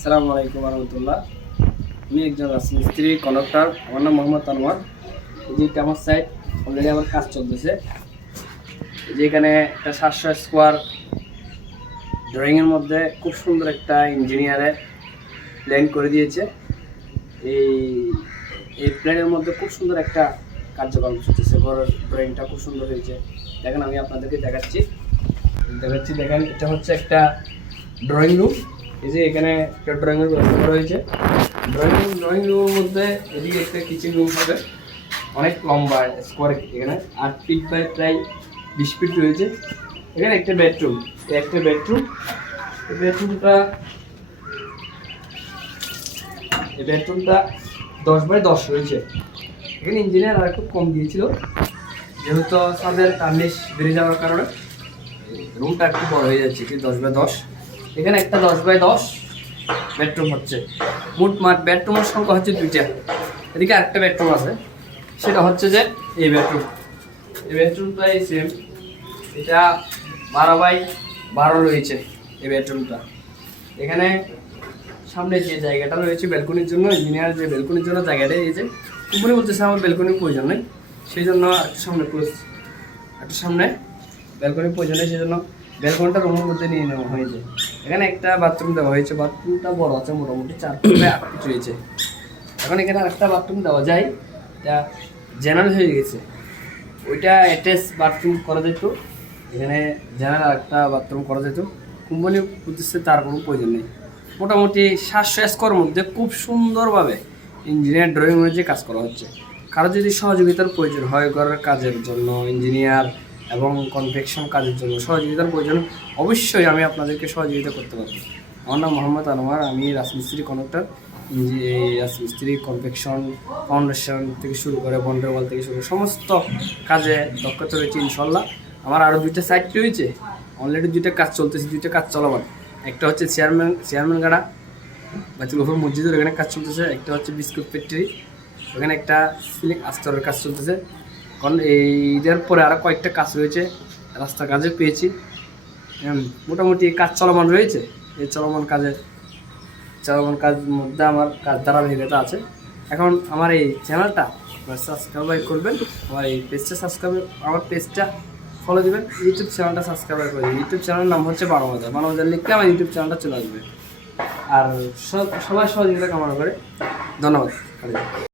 আসসালামু আলাইকুম রহমতুল্লাহ। আমি একজন রাজমিস্ত্রি কন্ডাক্টর। আমার নাম মোহাম্মদ আনোয়ার। এই যে আমার সাইড অলরেডি আমার কাজ চলতেছে। যে এখানে একটা 700 স্কোয়ার ড্রয়িংয়ের মধ্যে খুব সুন্দর একটা ইঞ্জিনিয়ারে প্ল্যান করে দিয়েছে। এই এই প্ল্যানের মধ্যে খুব সুন্দর একটা কার্যক্রম চলতেছে। ঘরের ড্রয়িংটা খুব সুন্দর হয়েছে। দেখেন আমি আপনাদেরকে দেখাচ্ছি। দেখেন এটা হচ্ছে একটা ড্রয়িং রুম। এই যে এখানে একটা ড্রয়িং রুম ব্যবস্থা করা হয়েছে। ড্রয়িং রুমের মধ্যে এদিকে একটা কিচেন রুম হবে, অনেক লম্বা স্কোয়ার, এখানে 8 ফিট বাই প্রায় 20 ফিট রয়েছে। এখানে একটা বেডরুম, এই বেডরুমটা 10 বাই 10 রয়েছে। এখানে ইঞ্জিনিয়ার আর একটু কম দিয়েছিল, যেহেতু তাদের কার্নিশ বেড়ে যাওয়ার কারণে রুমটা একটু বড় হয়ে যাচ্ছে, কি 10 বাই 10। এখানে একটা 10 বাই 10 বেডরুম হচ্ছে। মোট বেডরুমের সংখ্যা হচ্ছে 2টা। এদিকে আরেকটা বেডরুম আছে, সেটা হচ্ছে যে এই বেডরুমটাই সেম। এটা 12 বাই 12 রয়েছে এই বেডরুমটা। এখানে সামনে যে জায়গাটা রয়েছে ব্যালকনির জন্য, ইঞ্জিনিয়ার যে ব্যালকনির জন্য জায়গাটা, এই যে কোম্পানি বলতেছে আমার ব্যালকনির প্রয়োজন নেই, সেই জন্য একটু সামনে ব্যালকনির প্রয়োজন নেই, সেই জন্য ব্যালকনিটা রুমের মধ্যে নিয়ে নেওয়া হয়েছে। এখানে একটা বাথরুম দেওয়া হয়েছে। বাথরুমটা বড় আছে, মোটামুটি 4 ফিট বাই 8 ফিট রয়েছে। এখন এখানে আরেকটা বাথরুম দেওয়া যায়, এটা জেনারেল হয়ে গেছে। ওইটা অ্যাটাচ বাথরুম করা যেত, এখানে জেনারেল আরেকটা বাথরুম করা যেত। কোম্পানি উদ্দেশ্যে তার কোনো প্রয়োজন নেই। মোটামুটি 700 স্কোয়ার মধ্যে খুব সুন্দরভাবে ইঞ্জিনিয়ার ড্রয়িং অনুযায়ী কাজ করা হচ্ছে। কারো যদি সহযোগিতার প্রয়োজন হয় ঘরের কাজের জন্য, ইঞ্জিনিয়ার এবং কনভেকশন কাজের জন্য সহযোগিতার প্রয়োজন, অবশ্যই আমি আপনাদেরকে সহযোগিতা করতে পারবো। আমার নাম মোহাম্মদ আনোয়ার। আমি রাজমিস্ত্রি কন্ডাক্টর। রাজমিস্ত্রি কনভেকশন, ফাউন্ডেশন থেকে শুরু করে বন্ডার ওয়াল থেকে শুরু করে সমস্ত কাজে দক্ষতা রয়েছে ইনশাল্লাহ। আমার আরও 2টা সাইট রয়েছে, অলরেডি 2টা কাজ চলতেছে, 2টা কাজ চলমান। একটা হচ্ছে চেয়ারম্যান গাড়া বাচ্চুল গফর মসজিদের ওখানে কাজ চলতেছে। একটা হচ্ছে বিস্কুট ফ্যাক্টরি, ওখানে একটা সিলিং আস্তরের কাজ চলতেছে। কারণ এইটার পরে আরও কয়েকটা কাজ রয়েছে, রাস্তা কাজে পেয়েছি। মোটামুটি কাজ চলমান রয়েছে। এই চলমান কাজের মধ্যে আমার কাজ ধারাবাহিকতা আছে। এখন আমার এই চ্যানেলটা সাবস্ক্রাইব করবেন, আমার এই পেজটা আমার পেজটা ফলো দেবেন, ইউটিউব চ্যানেলটা সাবস্ক্রাইব করে দেবেন। ইউটিউব চ্যানেলের নাম হচ্ছে 12 লিখলে আমার ইউটিউব চ্যানেলটা চলে আসবে। আর সবাই সহযোগিতা কামনা করে। ধন্যবাদ।